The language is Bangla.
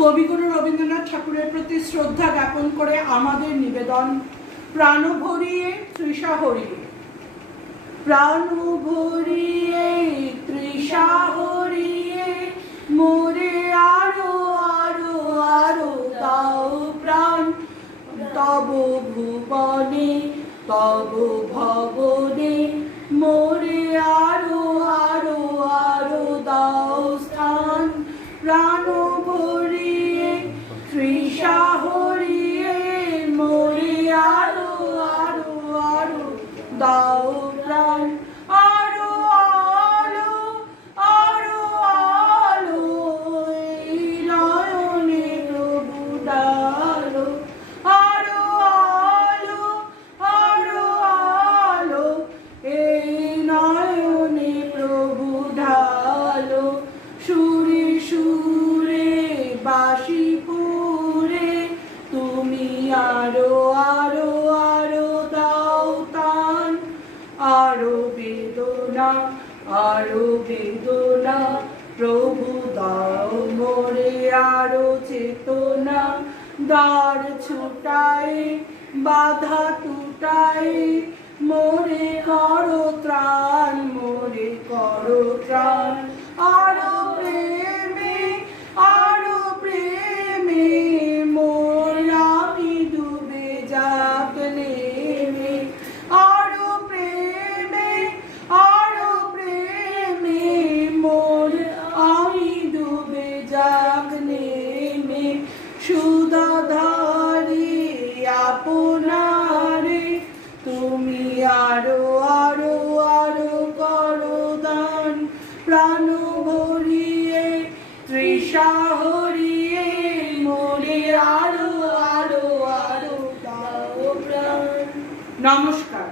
কবিগুরু রবীন্দ্রনাথ ঠাকুরের প্রতি শ্রদ্ধা জ্ঞাপন করে আমাদের নিবেদন, প্রাণ ভরিয়ে তৃষা হরিয়ে। প্রাণ ভরিয়ে তৃষা হরিয়ে মোরে আরো আরো আরো দাও প্রাণ, তব ভুবনে তব ভবনে মোরে আরো আরো আরো দাও স্থান। প্রাণ ভরিয়ে তৃষা হরিয়ে মোরে আরো আরো আরো দাও প্রাণ। আরো আলো আরো আলো এই নয়নে প্রভু ডালো। আরো আলো আরো আলো এই নয়নে প্রভু ঢালো। সুরে সুরে বাঁশি পুরে তুমি আরো আরো আরো দাও তান। আরো বেদনা প্রভু দাও মোরে আরো চেতনা। দ্বার ছুটায় বাধা টুটায় মোরে করো ত্রাণ, মোরে করো ত্রাণ। আরো প্রেমে মোর আমি ডুবে যাক নেমে। আরো প্রেমে মোর আমি ডুবে যাক নেমে। সুধাধারে আপনারে তুমি আরো আরো আরো করো দান। প্রাণ ভরিয়ে তৃষা হরিয়ে মোরে আরো আরো আরো দাও প্রাণ। নমস্কার।